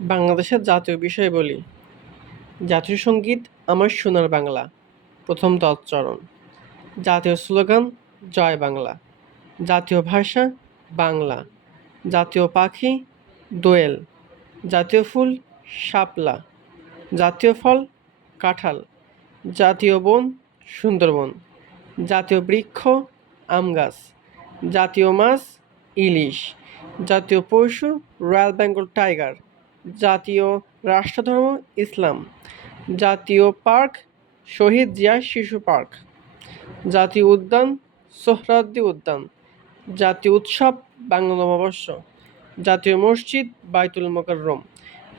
বাংলাদেশের জাতীয় বিষয়াবলী। জাতীয় সংগীত আমার সোনার বাংলা, প্রথম ১০ চরণ। জাতীয় স্লোগান জয় বাংলা। জাতীয় ভাষা বাংলা। জাতীয় পাখি দোয়েল। জাতীয় ফুল শাপলা। জাতীয় ফল কাঁঠাল। জাতীয় বন সুন্দরবন। জাতীয় বৃক্ষ আম গাছ। জাতীয় মাছ ইলিশ। জাতীয় পশু রয়্যাল বেঙ্গল টাইগার। জাতীয় রাষ্ট্রধর্ম ইসলাম। জাতীয় পার্ক শহীদ জিয়া শিশু পার্ক। জাতীয় উদ্যান সোহরাওয়ার্দী উদ্যান। জাতীয় উৎসব বাংলা নববর্ষ। জাতীয় মসজিদ বায়তুল মোকাররম।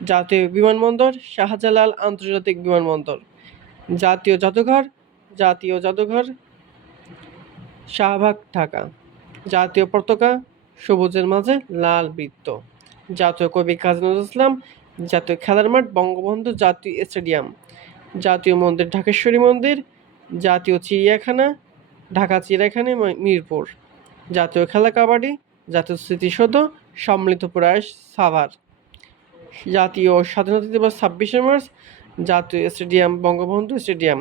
জাতীয় বিমানবন্দর শাহজালাল আন্তর্জাতিক বিমানবন্দর। জাতীয় জাদুঘর শাহবাগ ঢাকা। জাতীয় পতাকা সবুজের মাঝে লাল বৃত্ত। জাতীয় কবি কাজী নজরুল ইসলাম। জাতীয় খেলার মাঠ বঙ্গবন্ধু জাতীয় স্টেডিয়াম। জাতীয় মন্দির ঢাকেশ্বরী মন্দির। জাতীয় চিড়িয়াখানা ঢাকা চিড়িয়াখানা মিরপুর। জাতীয় খেলা কাবাডি। জাতীয় স্মৃতিসৌধ সম্মিলিত প্রয়াস সাভার। জাতীয় স্বাধীনতা দিবস ২৬শে মার্চ। জাতীয় স্টেডিয়াম বঙ্গবন্ধু স্টেডিয়াম।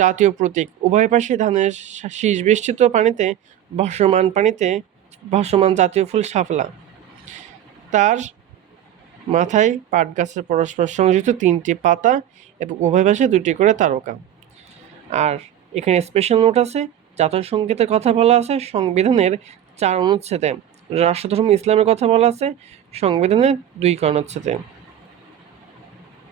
জাতীয় প্রতীক উভয় পাশে ধানের শীষ বেষ্টিত ভাসমান জাতীয় ফুল শাপলা। তার মাথায় পাট গাছের পরস্পর সংযুক্ত ৩টি পাতা এবং উভয় পাশে ২টি করে তারকা। আর এখানে স্পেশাল নোট আছে, জাতীয় সংগীতের কথা বলা আছে সংবিধানের ৪ অনুচ্ছেদে। রাষ্ট্রধর্ম ইসলামের কথা বলা আছে সংবিধানের ২ অনুচ্ছেদে।